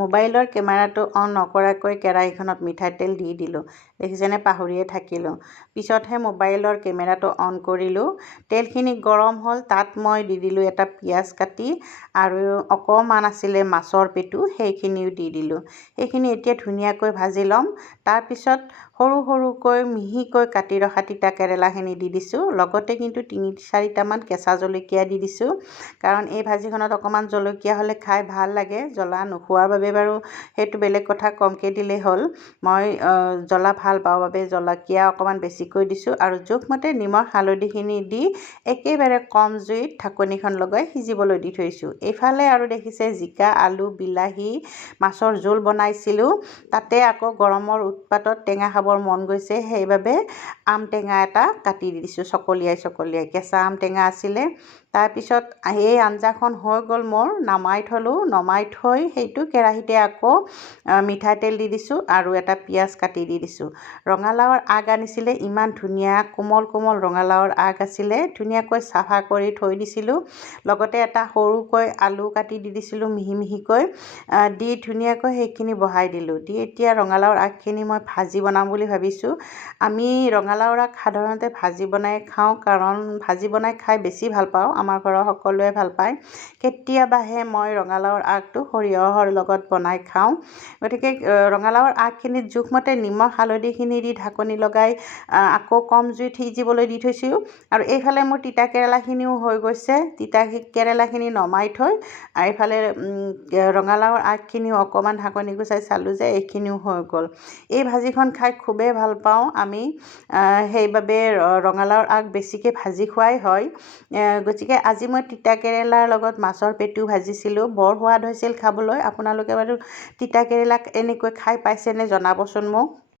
মোবাইলৰ কেমেৰাটো অন নকৰাকৈ কেৰাহীখনত মিঠাতেল দি দিলোঁ। দেখিছেনে, পাহৰিয়ে থাকিলোঁ। পিছতহে মোবাইলৰ কেমেৰাটো অন কৰিলোঁ। তেলখিনি গৰম হ'ল, তাত মই দি দিলোঁ এটা পিঁয়াজ কাটি আৰু অকণমান আছিলে মাছৰ পেটু, সেইখিনিও দি দিলোঁ। সেইখিনি এতিয়া ধুনীয়াকৈ ভাজি ল'ম। তাৰপিছত সৰু সৰুকৈ মিহিকৈ কাটি ৰখা তিতা কেৰেলাখিনি দি দিছোঁ। লগতে কিন্তু ৩-৪টামান কেঁচা জলকীয়া দি দিছোঁ, কাৰণ এই ভাজিখনত অকণমান জলকীয়া হ'লে খাই ভাল লাগে। জ্বলা নোখোৱাৰ বাবে বাৰু সেইটো বেলেগ কথা, কমকৈ দিলেই হ'ল। মই জ্বলা ভাল পাওঁ বাবে জলকীয়া অকণমান বেছিকৈ দিছোঁ আৰু জোখমতে নিমখ হালধিখিনি দি একেবাৰে কম জুইত ঢাকনিখন লগাই সিজিবলৈ দি থৈছোঁ। এইফালে আৰু দেখিছে জিকা, আলু, বিলাহী, মাছৰ জোল বনাইছিলোঁ। তাতে আকৌ গৰমৰ উৎপাতত টেঙা খাবৰ মন গৈছে, সেইবাবে আম টেঙা এটা কাটি দি দিছোঁ চকলিয়াই। কেঁচা আম টেঙা আছিলে। তাৰপিছত এই আঞ্জাখন হৈ গ'ল মোৰ, নমাই থলোঁ। নমাই থৈ সেইটো কেৰাহীতে আকৌ মিঠাতেল দি দিছোঁ আৰু এটা পিঁয়াজ কাটি দি দিছোঁ। ৰঙালাওৰ আগ আনিছিলে, ইমান ধুনীয়া কোমল কোমল ৰঙালাওৰ আগ আছিলে, ধুনীয়াকৈ চাফা কৰি থৈ দিছিলোঁ। লগতে এটা সৰুকৈ আলু কাটি দি দিছিলোঁ মিহি মিহিকৈ, দি ধুনীয়াকৈ সেইখিনি বহাই দিলোঁ। দি এতিয়া ৰঙালাওৰ আগখিনি মই ভাজি বনাম বুলি ভাবিছোঁ। আমি ৰঙালাওৰ আগ সাধাৰণতে ভাজি বনাই খাওঁ, কাৰণ ভাজি বনাই খাই বেছি ভাল পাওঁ। আমাৰ ঘৰৰ সকলোৱে ভাল পায়। কেতিয়াবাহে মই ৰঙালাওৰ আগটো সৰিয়হৰ লগত বনাই খাওঁ। গতিকে ৰঙালাওৰ আগখিনিত জোখমতে নিমখ হালধিখিনি দি ঢাকনি লগাই আকৌ কম জুইত সিজিবলৈ দি থৈছোঁ। আৰু এইফালে মোৰ তিতা কেৰেলাখিনিও হৈ গৈছে। তিতা কেৰেলাখিনি নমাই থৈ এইফালে ৰঙালাওৰ আগখিনিও অকণমান ঢাকনি গুচাই চালোঁ যে এইখিনিও হৈ গ'ল। এই ভাজিখন খাই খুবেই ভাল পাওঁ আমি, সেইবাবে ৰঙালাওৰ আগ বেছিকৈ ভাজি খোৱাই হয়। গতিকে আজি মই তিতা কেৰেলাৰ লগত মাছৰ পেটু ভাজিছিলোঁ, বৰ সোৱাদ হৈছিল খাবলৈ। আপোনালোকে বাৰু তিতা কেৰেলা এনেকৈ খাই পাইছেনে জনাবচোন মোক।